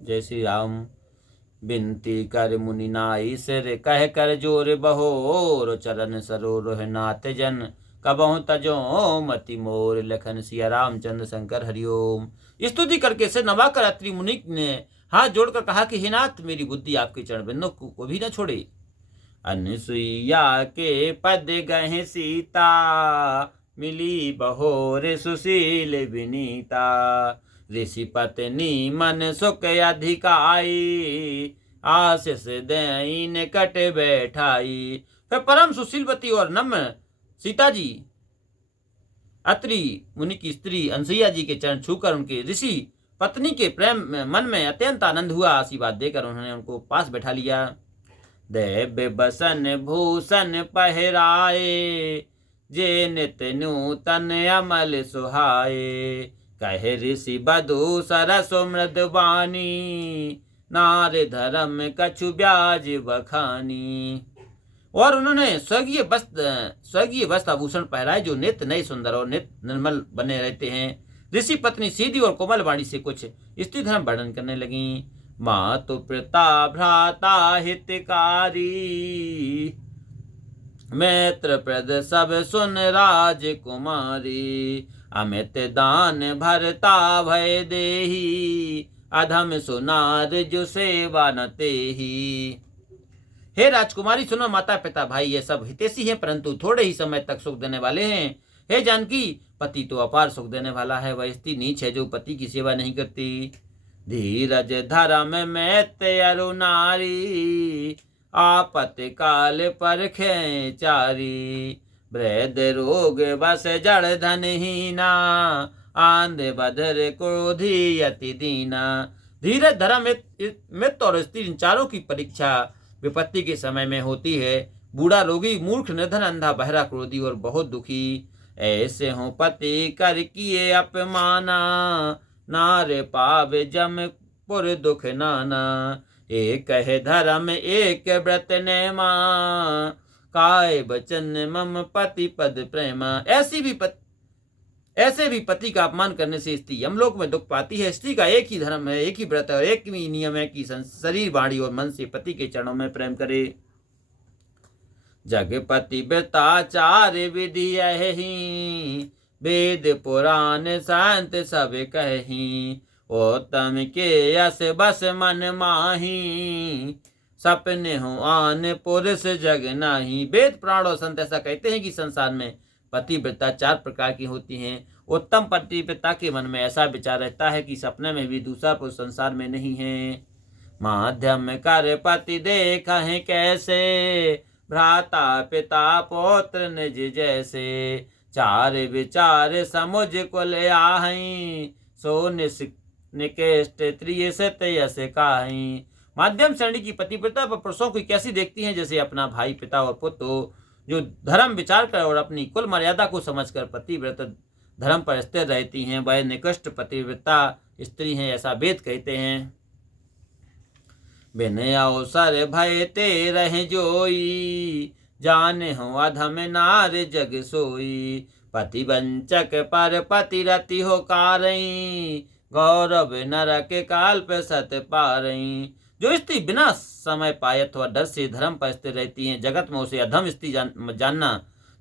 जय श्री राम। बिनती कर मुनि नाई सिर कह कर जोर बहोर, चरण सरोर नाथ जन कबहु तजो मति मोर। लखन सिया रामचंद्र शंकर हरिओम। स्तुति करके सिर नवाकर अत्रि मुनि ने हाथ जोड़कर कहा कि हे नाथ, मेरी बुद्धि आपके चरण बिंदों को भी न छोड़े। अनुसुईया के पद गहे सीता, मिली बहोर सुशील विनीता। ऋषि पत्नी मन सुख अधिकाई, आशीष दई निकट बैठाई। फिर परम सुशीलवती और नम्र सीता जी अत्रि मुनि की स्त्री अनसुईया जी के चरण छूकर उनके ऋषि पत्नी के प्रेम मन में अत्यंत आनंद हुआ। आशीर्वाद देकर उन्होंने उनको पास बैठा लिया। दैव बसन भूषण पहराए, जे नित नूतन अमल सुहाए। कहे ऋषि बधु सरस मृदवानी, नार धर्म कछु ब्याज बखानी। और उन्होंने स्वर्गीय वस्त्र आभूषण पहराए जो नित्य नए सुंदर और नित्य निर्मल बने रहते हैं। ऋषि पत्नी सीधी और कोमल वाणी से कुछ स्त्री धर्म वर्णन करने लगी। मातु पिता भ्राता हितकारी, मैत्र प्रद सब सुन राजकुमारी। अमित दान भरता भय देही, अधम सुनार जो सेवा न तेही। हे राजकुमारी सुनो, माता पिता भाई ये सब हितैषी हैं, परंतु थोड़े ही समय तक सुख देने वाले हैं। हे जानकी, पति तो अपार सुख देने वाला है, वह स्त्री नीच है जो पति की सेवा नहीं करती। धीरज धर्म मैत्य अरु नारी, आपत काल परखे चारी। वृद्ध रोग बस जड़ धनहीना, आंध बधर क्रोधी अति दीना। धीरज धर्म मित्र और स्त्री इन चारों की परीक्षा विपत्ति के समय में होती है। बूढ़ा रोगी, मूर्ख, निर्धन, अंधा, बहरा, क्रोधी और बहुत दुखी। ऐसे हो पति कर किए अपमाना, नारे पावे जम पुर दुख नाना। एक है धर्म एक व्रत नेमा, काय बचन मम पति पद प्रेमा। ऐसे भी पति का अपमान करने से स्त्री यमलोक में दुख पाती है। स्त्री का एक ही धर्म है, एक ही व्रत है और एक ही नियम है कि शरीर, वाणी और मन से पति के चरणों में प्रेम करे। जगपति व्रताचार विधि यही, वेद पुराण शांत सब कही। उत्तम के यस बस मन माही, सपने हो आन पुरुष जग नाही। वेद पुराण और संत ऐसा कहते हैं कि संसार में पतिव्रता 4 प्रकार की होती हैं। उत्तम पतिव्रता के मन में ऐसा विचार रहता है कि सपने में भी दूसरा पुरुष संसार में नहीं है। माध्यम कर पति देखा है कैसे, भ्राता पिता पौत्र निज जैसे। 4 विचार समुझ कुल आहई, सो निकेष्ट त्रिय सत यस काहि। माध्यम श्रेणी की पतिव्रता पर पुरुषों को कैसी देखती हैं, जैसे अपना भाई, पिता और पुत्र हो, जो धर्म विचार कर और अपनी कुल मर्यादा को समझकर पतिव्रत धर्म पर स्थिर रहती हैं, वह निकृष्ट पतिव्रता स्त्री हैं, ऐसा वेद कहते हैं। बिन अवसर भय ते रह जोई, जाने हो अधम नार जग सोई। पति वंचक पर पति रति हो कारई, गौरव नरक काल पे सत पारई। जो स्त्री बिना समय पाए अथवा डर से धर्म पर स्थिर रहती हैं, जगत में उसे अधम स्त्री जानना।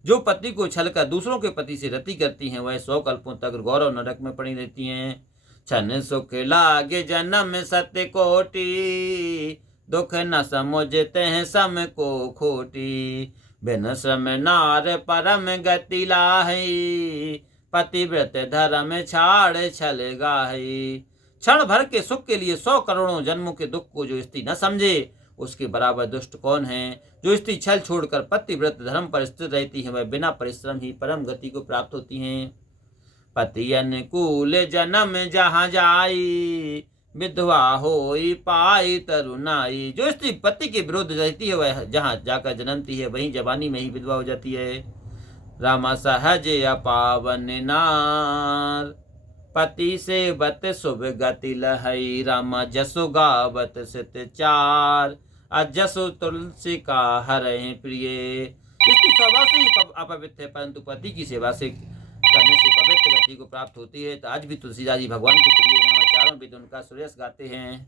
जो पति को छलकर दूसरों के पति से रति करती हैं, वह 100 कल्पों तक गौरव नरक में पड़ी रहती हैं। छन सुख लागे जन्म सत्य कोटि, दुख न समझते हैं सम को खोटी। बिन श्रम नार परम गति लाही, पतिव्रत धर्म छाड़ छल गाही। क्षण भर के सुख के लिए 100 करोड़ों जन्मों के दुख को जो स्त्री न समझे, उसके बराबर दुष्ट कौन है। जो स्त्री छल छोड़कर पतिव्रत धर्म पर स्थिर रहती है, वह बिना परिश्रम ही परम गति को प्राप्त होती हैं। पति अनुकूल जन्म जहाँ जाई, विधवा होई पाई तरुणाई। जो स्त्री पति के विरुद्ध रहती है, वह जहाँ जाकर जन्मती है, वहीं जवानी में ही विधवा हो जाती है। रामा सहज अपावन नार, पति से बत शुभ गति लहई। रामा जसु गावत सित चार, अजसु तुलसी का हरहि प्रिय। इसकी स्वभाव से ही अपवित्र है, परंतु पति की सेवा से करने से पवित्र गति को प्राप्त होती है। तो आज भी तुलसीदास जी भगवान के प्रिय हैं और चारों वेद उनका श्रेयस गाते हैं।